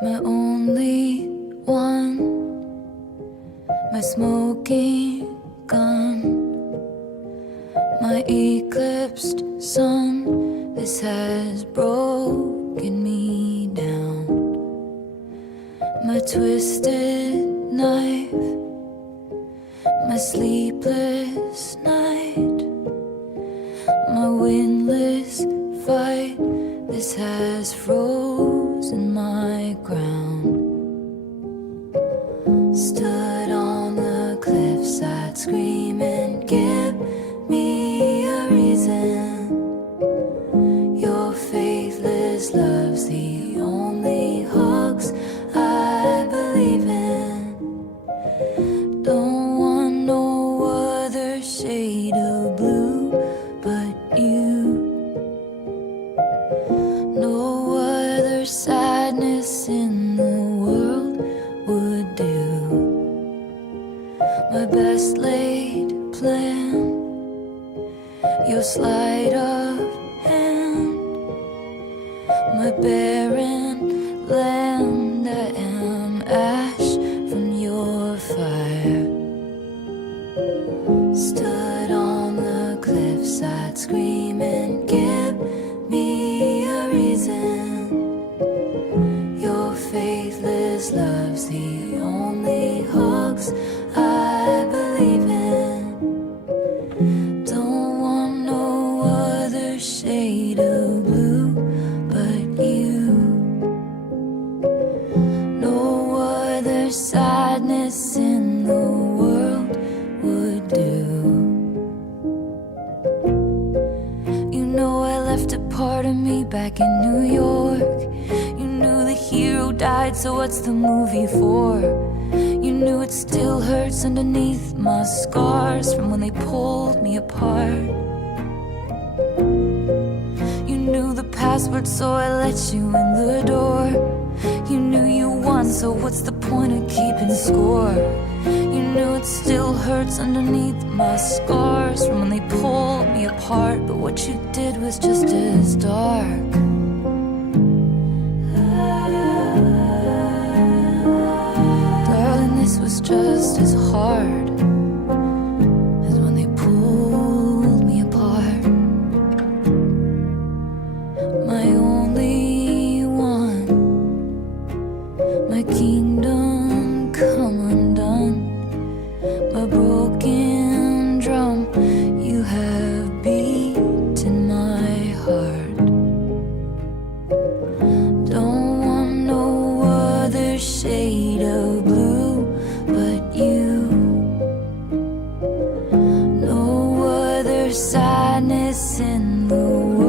my only one, my smoking gun, my eclipsed sun. This has broken me down. My twisted knife, my sleepless night, my windless fight. This has frozen my ground. Stood on the cliffside screaming, give me a reason. Your faithless love's the only hugs I believe in. Don't want no other shade of blue but you. No other sadness in the world would do. My best laid plan, your sleight of hand, my barren land. I am ash from your fire. Stood on the cliffside screaming, give me a reason. Your faithless love's the only hugs I believe in. Don't want no other shade of blue but you. No other sadness in the world would do. You know I left a part of me back in New York. You knew the hero died, so what's the movie for? You knew it still hurts underneath my scars from when they pulled me apart. You knew the password, so I let you in the door. You knew you won, so what's the point of keeping score? You knew it still hurts underneath my scars from when they pulled me apart. But what you did was just as dark. Darling, this was just as hard as when they pulled me apart. My only one, my kingdom come undone, my broken drum. You have beaten my heart. Don't want no other shade of blue but you. No other sadness in the world